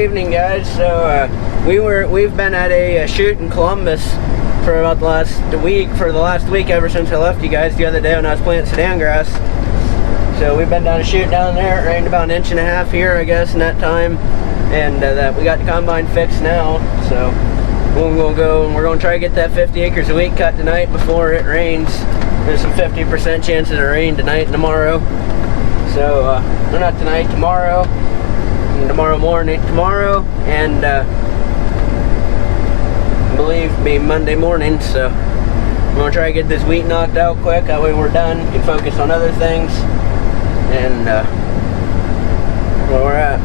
evening, guys. So we've been at a shoot in Columbus for about the last week ever since I left you guys the other day when I was planting sedan grass. So we've been down a shoot down there. It rained about an inch and a half here, I guess, in that time, and that we got the combine fixed now. So we'll go and we're going to try to get that 50 acres a week cut tonight before it rains. There's some 50% chances of rain tonight and tomorrow. So not tonight, tomorrow. Tomorrow and I believe be Monday morning. So I'm gonna try to get this wheat knocked out quick, that way we're done, can focus on other things, and where we're at.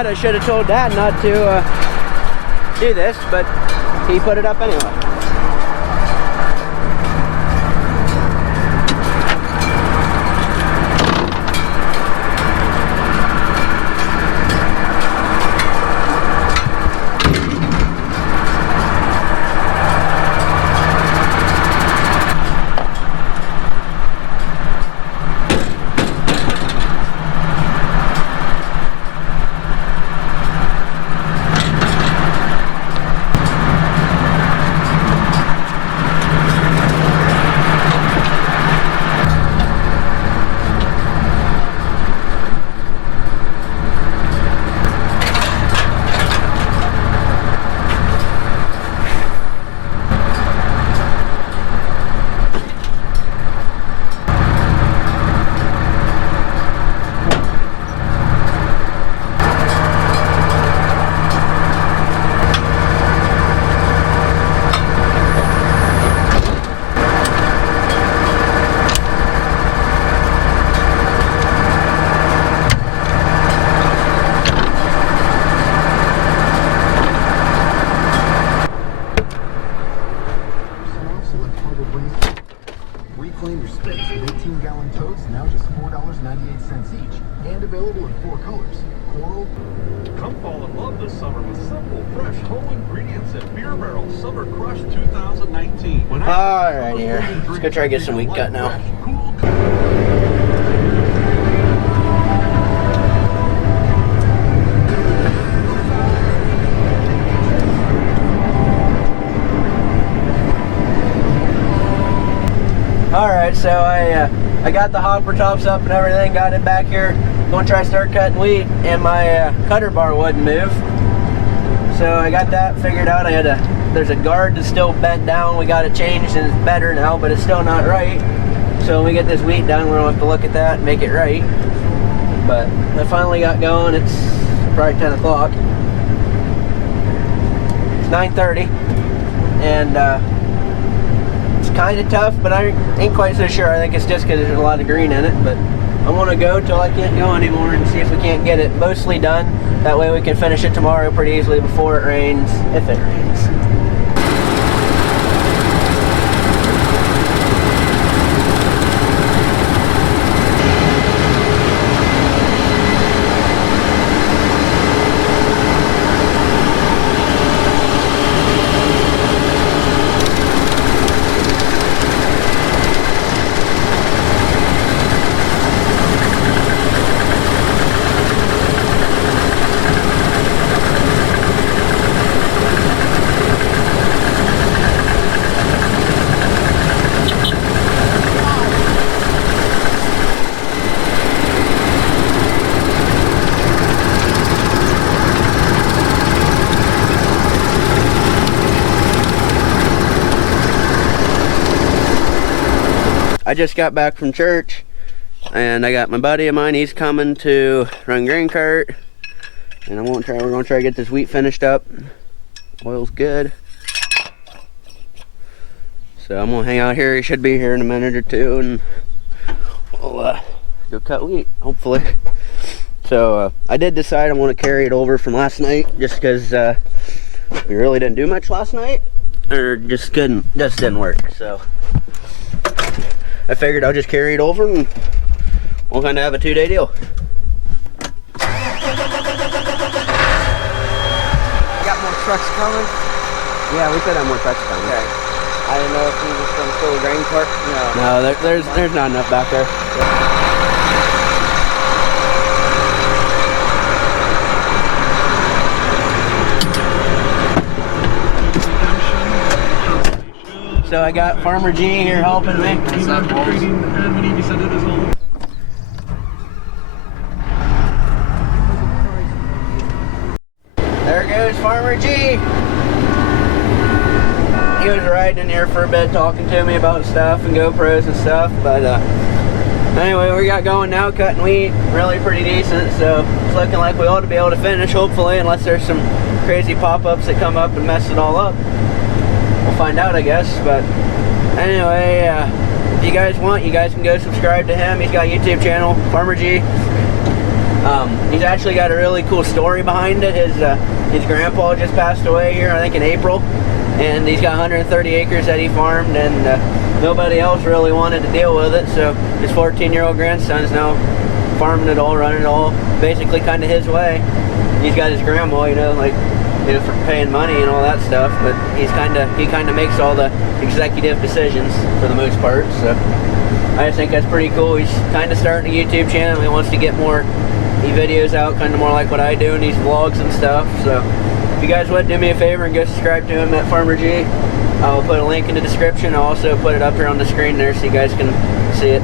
I should have told Dad not to do this, but he put it up anyway. Reclaim your space with 18-gallon totes, now just $4.98 each, and available in 4 colors: coral. Come fall in love this summer with simple, fresh, whole ingredients at Beer Barrel Summer Crush 2019. Alright, here. Let's go try to get some wheat cut now. Alright, so I got the hopper tops up and everything, got it back here. Going to try to start cutting wheat, and my cutter bar wouldn't move. So I got that figured out. There's a guard that's still bent down. We got it changed and it's better now, but it's still not right. So when we get this wheat done, we're going to have to look at that and make it right. But I finally got going. It's probably 10 o'clock. It's 9:30, and it's kind of tough, but I ain't quite so sure. I think it's just because there's a lot of green in it, but I want to go till I can't go anymore and see if we can't get it mostly done. That way we can finish it tomorrow pretty easily before it rains, if it rains. I just got back from church, and I got my buddy of mine. He's coming to run grain cart, and we're gonna try to get this wheat finished up. Oil's good, so I'm gonna hang out here. He should be here in a minute or two, and we'll go cut wheat, hopefully. So I did decide I want to carry it over from last night, just because we really didn't do much last night, or just didn't work. So I figured I'll just carry it over, and we'll kind of have a 2-day deal. Got more trucks coming? Yeah, we could have more trucks coming. Okay. I didn't know if we was going to fill a grain cart. No, there's not enough back there. So I got Farmer G here helping me. There goes Farmer G. He was riding in here for a bit, talking to me about stuff and GoPros and stuff. But anyway, we got going now, cutting wheat, really pretty decent. So it's looking like we ought to be able to finish, hopefully, unless there's some crazy pop-ups that come up and mess it all up. We'll find out, I guess. But anyway, if you guys want, you guys can go subscribe to him. He's got a YouTube channel, Farmer G. He's actually got a really cool story behind it. His grandpa just passed away here, I think in April, and he's got 130 acres that he farmed, and nobody else really wanted to deal with it, so his 14-year-old grandson's now farming it all, running it all, basically kind of his way. He's got his grandma, for paying money and all that stuff, but he kind of makes all the executive decisions for the most part. So I just think that's pretty cool. He's kind of starting a YouTube channel. He wants to get more videos out, kind of more like what I do in these vlogs and stuff. So if you guys would do me a favor and go subscribe to him at Farmer G, I'll put a link in the description. I'll also put it up here on the screen there so you guys can see it.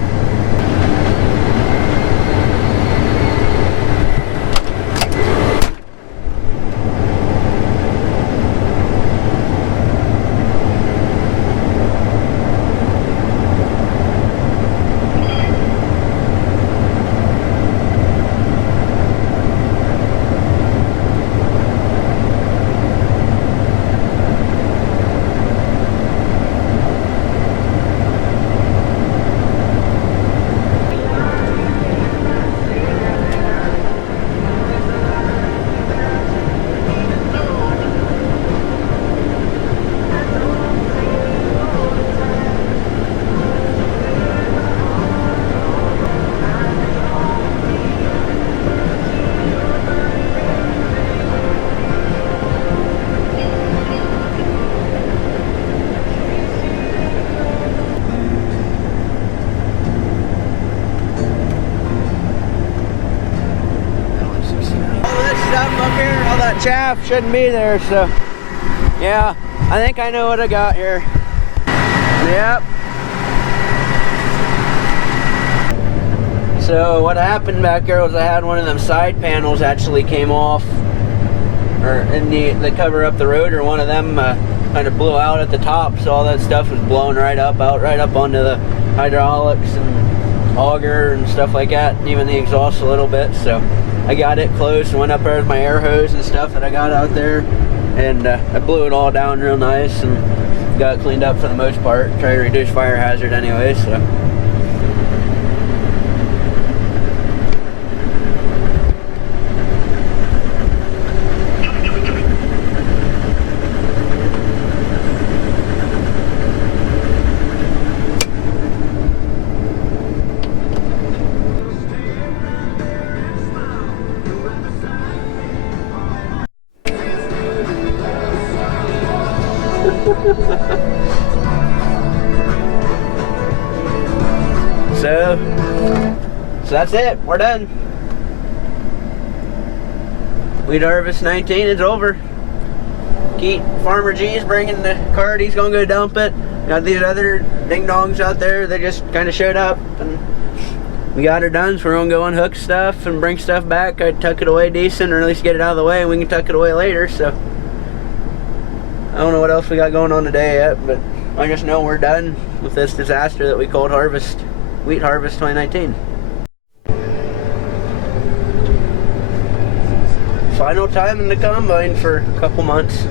Chaff shouldn't be there, so yeah, I think I know what I got here. Yep. So what happened back there was I had one of them side panels actually came off, or in the cover up the road, or one of them kind of blew out at the top, so all that stuff was blown right up onto the hydraulics and auger and stuff like that, and even the exhaust a little bit. So I got it close and went up there with my air hose and stuff that I got out there, and I blew it all down real nice and got it cleaned up for the most part. Try to reduce fire hazard anyway, so. So that's it. We're done. Wheat harvest 19 is over. Farmer G's bringing the cart. He's gonna go dump it. Got these other ding dongs out there. They just kind of showed up, and we got her done. So we're gonna go unhook stuff and bring stuff back. I tuck it away decent, or at least get it out of the way, and we can tuck it away later. So I don't know what else we got going on today yet, but I just know we're done with this disaster that we called Wheat Harvest 2019. Final time in the combine for a couple months.